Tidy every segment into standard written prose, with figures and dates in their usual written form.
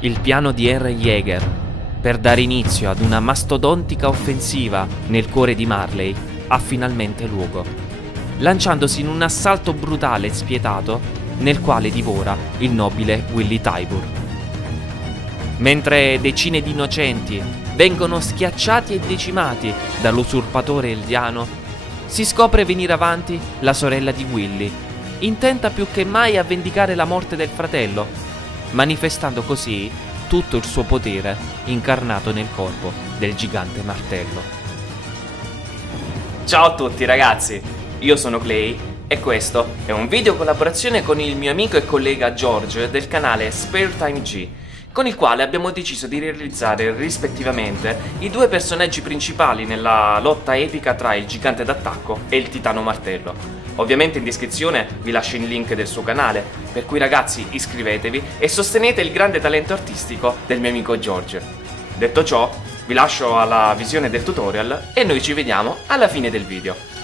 Il piano di Eren Yeager per dare inizio ad una mastodontica offensiva nel cuore di Marley ha finalmente luogo, lanciandosi in un assalto brutale e spietato nel quale divora il nobile Willy Tybur. Mentre decine di innocenti vengono schiacciati e decimati dall'usurpatore eldiano, si scopre venire avanti la sorella di Willy, intenta più che mai a vendicare la morte del fratello, manifestando così tutto il suo potere incarnato nel corpo del gigante martello. Ciao a tutti ragazzi, io sono Clay e questo è un video collaborazione con il mio amico e collega George del canale Sparetime G, con il quale abbiamo deciso di realizzare rispettivamente i due personaggi principali nella lotta epica tra il gigante d'attacco e il titano martello. Ovviamente in descrizione vi lascio il link del suo canale, per cui ragazzi iscrivetevi e sostenete il grande talento artistico del mio amico George. Detto ciò, vi lascio alla visione del tutorial e noi ci vediamo alla fine del video.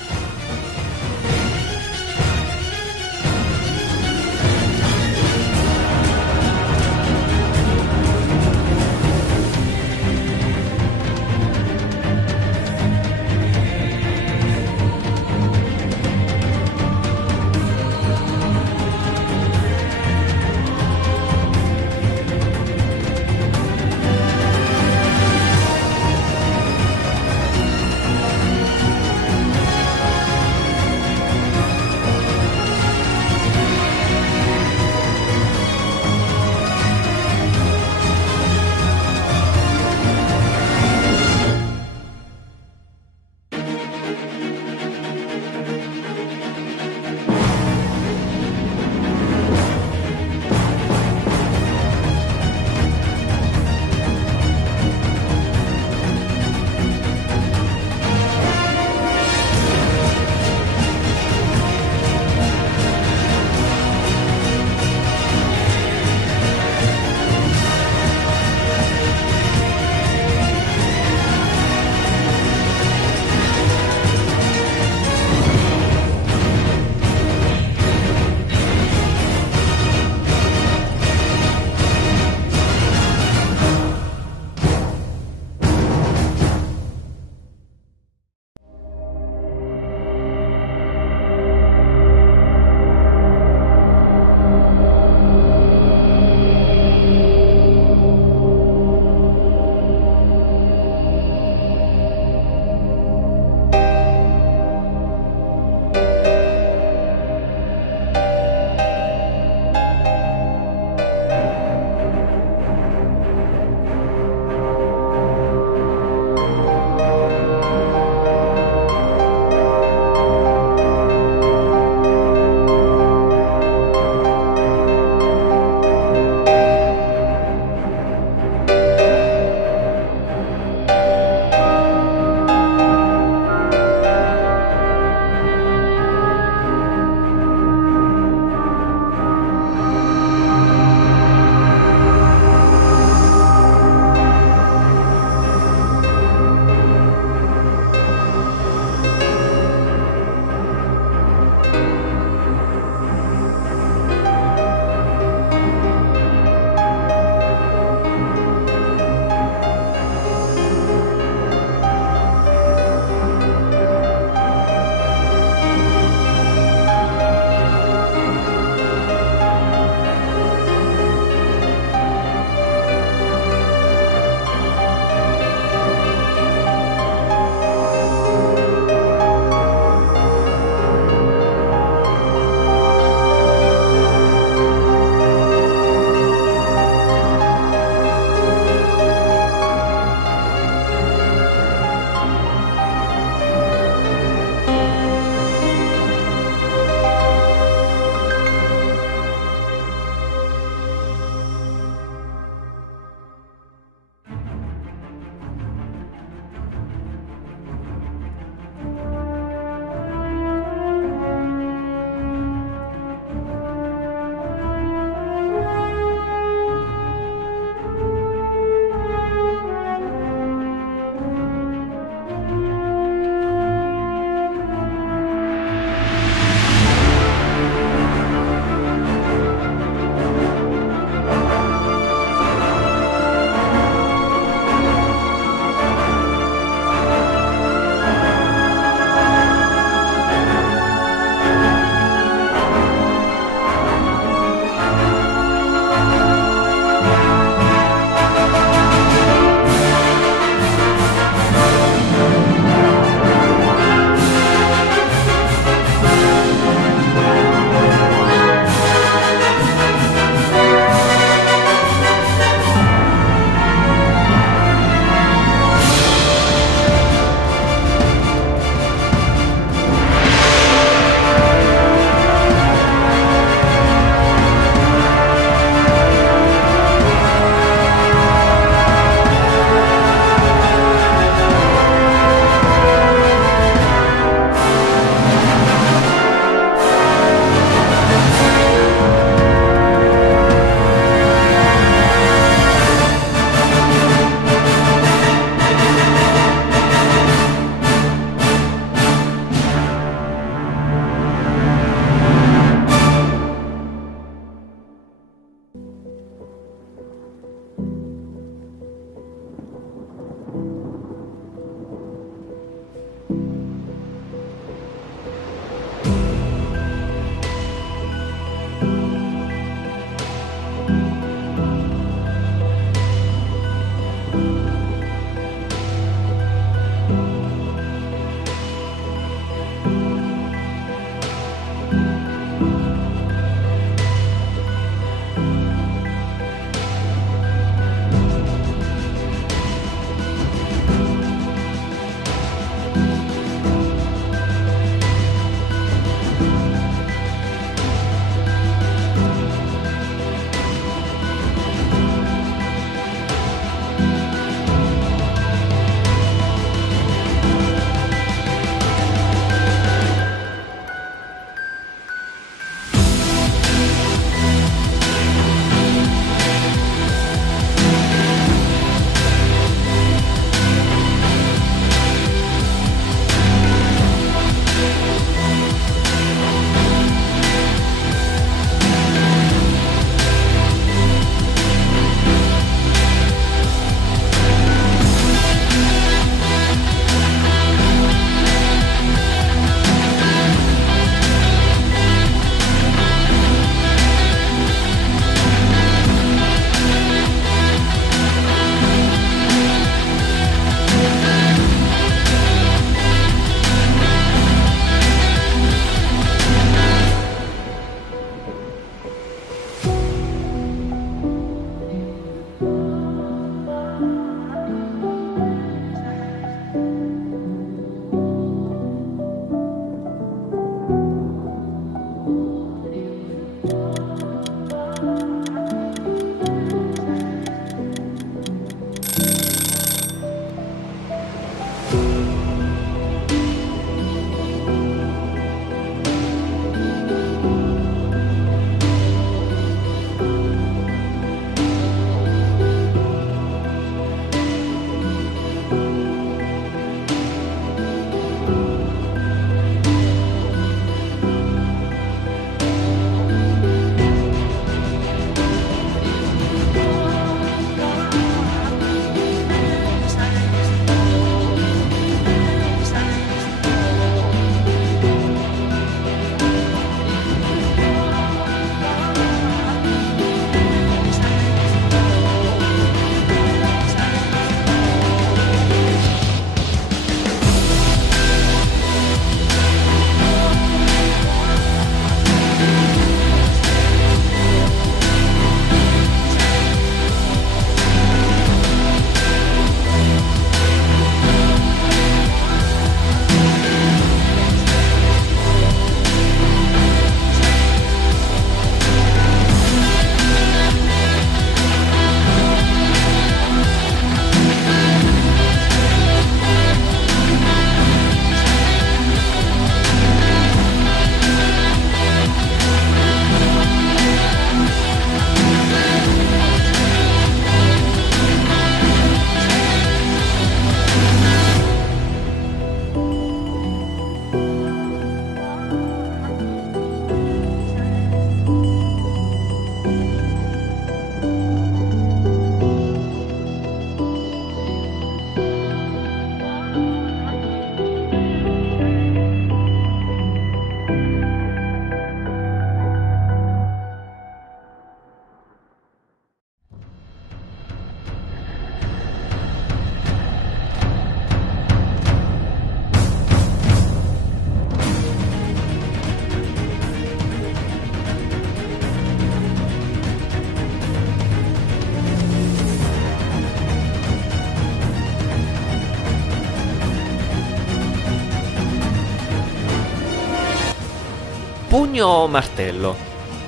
pugno o martello?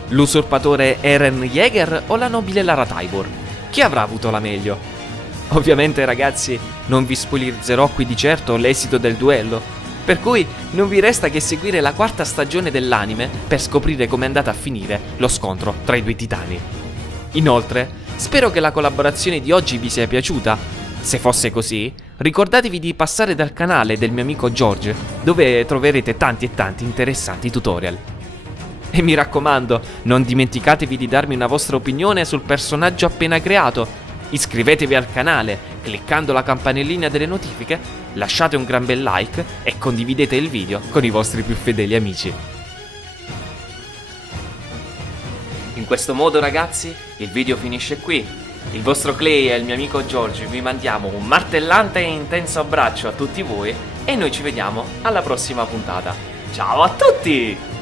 L'usurpatore Eren Yeager o la nobile Lara Tybur? Chi avrà avuto la meglio? Ovviamente ragazzi non vi spoilerizzerò qui di certo l'esito del duello, per cui non vi resta che seguire la quarta stagione dell'anime per scoprire come è andata a finire lo scontro tra i due titani. Inoltre, spero che la collaborazione di oggi vi sia piaciuta. Se fosse così, ricordatevi di passare dal canale del mio amico George, dove troverete tanti e tanti interessanti tutorial. E mi raccomando, non dimenticatevi di darmi una vostra opinione sul personaggio appena creato. Iscrivetevi al canale cliccando la campanellina delle notifiche, lasciate un gran bel like e condividete il video con i vostri più fedeli amici. In questo modo ragazzi, il video finisce qui. Il vostro Clay e il mio amico George vi mandiamo un martellante e intenso abbraccio a tutti voi e noi ci vediamo alla prossima puntata. Ciao a tutti!